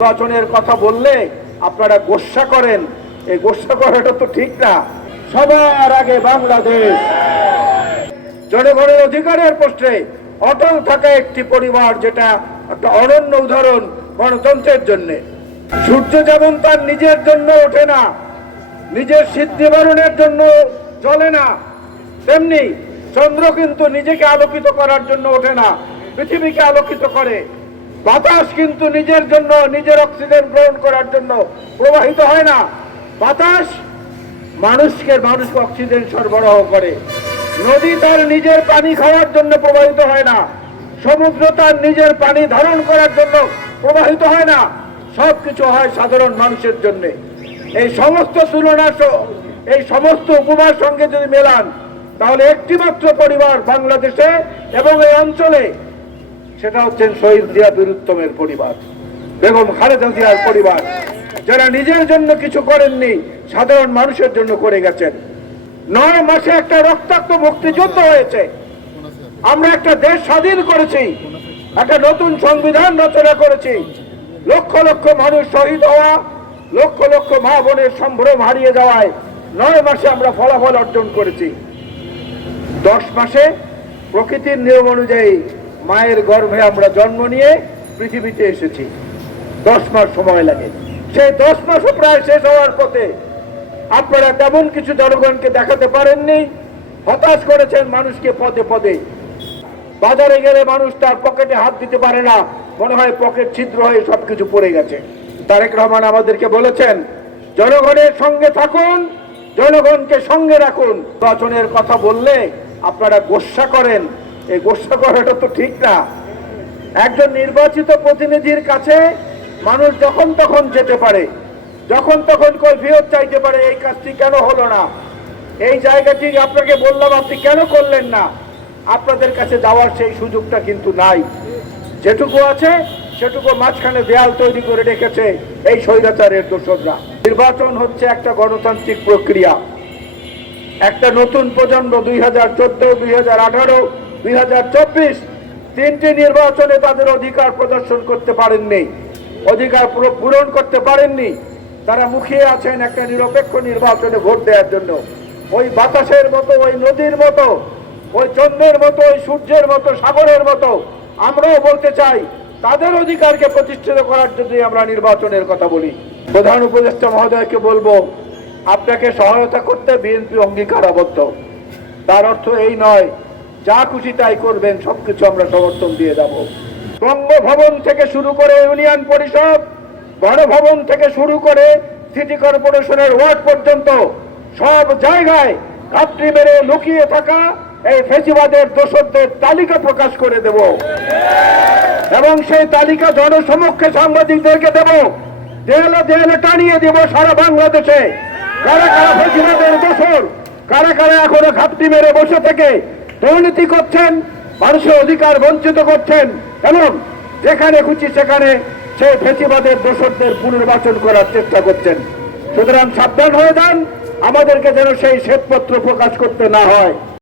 নির্বাচনের কথা বললে আপনারা গোসা করেন। এই গোসা করাটা তো ঠিক না। সবার আগে বাংলাদেশ। জনগণের অধিকারের প্রশ্নে অটল থাকা একটি পরিবার যেটা একটা অনন্য উদাহরণ গণতন্ত্রের জন্য। সূর্য যেমন তার নিজের জন্য ওঠে না, নিজের সিদ্ধি বারণের জন্য চলে না, তেমনি চন্দ্র কিন্তু নিজেকে আলোকিত করার জন্য ওঠে না, পৃথিবীকে আলোকিত করে। বাতাস কিন্তু নিজের জন্য, নিজের অক্সিজেন গ্রহণ করার জন্য প্রবাহিত হয় না। বাতাস মানুষকে মানুষকে অক্সিজেন সরবরাহ করে। নদী তার নিজের পানি খাওয়ার জন্য প্রবাহিত হয় না। সমুদ্র তার নিজের পানি ধারণ করার জন্য প্রবাহিত হয় না। সব কিছু হয় সাধারণ মানুষের জন্য। এই সমস্ত তুলনা, এই সমস্ত উপমার সঙ্গে যদি মেলান, তাহলে একটিমাত্র পরিবার বাংলাদেশে এবং এই অঞ্চলে সেটা হচ্ছেন শহীদ জিয়া বীরুত্তমের পরিবার, বেগম খালেদা জিয়ার পরিবার। যারা নিজের জন্য কিছু করেননি, সাধারণ মানুষের জন্য করে গেছেন। নয় মাসে একটা রক্তাক্ত মুক্তিযুদ্ধ হয়েছে। আমরা একটা দেশ স্বাধীন করেছি, একটা নতুন সংবিধান রচনা করেছি। লক্ষ লক্ষ মানুষ শহীদ হওয়া, লক্ষ লক্ষ মা বোনের সম্ভ্রম হারিয়ে যাওয়ায় নয় মাসে আমরা ফলাফল অর্জন করেছি। দশ মাসে প্রকৃতির নিয়ম অনুযায়ী মায়ের গর্ভে আমরা জন্ম নিয়ে পৃথিবীতে এসেছি। দশ মাস সময় লাগে। সেই দশ মাসও প্রায় শেষ হওয়ার পথে আপনারা তেমন কিছু জনগণকে দেখাতে পারেননি। হতাশ করেছেন মানুষকে পদে পদে। বাজারে গেলে মানুষ তার পকেটে হাত দিতে পারে না। মনে হয় পকেট ছিদ্র হয়ে সবকিছু পড়ে গেছে। তারেক রহমান আমাদেরকে বলেছেন, জনগণের সঙ্গে থাকুন, জনগণকে সঙ্গে রাখুন। নির্বাচনের কথা বললে আপনারা গোসা করেন। এই গোসা করাটা তো ঠিক না। একজন নির্বাচিত প্রতিনিধির কাছে মানুষ যখন তখন যেতে পারে, যখন তখন কৈফিয়ত চাইতে পারে, এই কাজটি কেন হলো না? এই জায়গাটি আপনাকে বললাম, আপনি কেন করলেন না? আপনাদের কাছে যাওয়ার সেই সুযোগটা কিন্তু নাই। যেটুকু আছে, সেটুকু মাঝখানে দেয়াল তৈরি করে রেখেছে এই স্বৈরাচারের দোসররা। নির্বাচন হচ্ছে একটা গণতান্ত্রিক প্রক্রিয়া। একটা নতুন প্রজন্ম দুই হাজার চোদ্দ, দুই হাজার আঠারো দুই তিনটি নির্বাচনে তাদের অধিকার প্রদর্শন করতে পারেননি। অধিকার পুরো- পূরণ করতে পারেননি। তারা মুখিয়ে আছেন একটা নিরপেক্ষ নির্বাচনে ভোট দেওয়ার জন্য। ওই বাতাসের মতো, ওই নদীর মতো, ওই চন্দ্রের মতো, ওই সূর্যের মতো, সাগরের মতো, আমরাও বলতে চাই, তাদের অধিকারকে প্রতিষ্ঠিত করার জন্য আমরা নির্বাচনের কথা বলি। প্রধান উপদেষ্টা মহোদয়কে বলব, আপনাকে সহায়তা করতে বিএনপি অঙ্গীকারাবদ্ধ। তার অর্থ এই নয় যা খুশি তাই করবেন, সবকিছু আমরা সমর্থন দিয়ে যাব। বঙ্গভবন থেকে শুরু করে ইউনিয়ন পরিষদ, গণভবন থেকে শুরু করে সিটি কর্পোরেশনের ওয়ার্ড পর্যন্ত, সব জায়গায় ঘাপটি মেরে লুকিয়ে থাকা এই ফেসিবাদের দোষরদের তালিকা প্রকাশ করে দেব। এবং সেই তালিকা জনসমক্ষে সাংবাদিকদেরকে দেব। দেয়ালে দেয়ালে টানিয়ে দেব সারা বাংলাদেশে। কারা কারা ফেসিবাদের দোষর, কারা কারা এখনও ঘাপটি মেরে বসে থেকে দুর্নীতি করছেন, মানুষের অধিকার বঞ্চিত করছেন। এবং যেখানে খুশি সেখানে সেই ফেসিবাদের দোষকদের পুনর্বাচন করার চেষ্টা করছেন। সুতরাং সাবধান হয়ে যান, আমাদেরকে যেন সেই শ্বেতপত্র প্রকাশ করতে না হয়।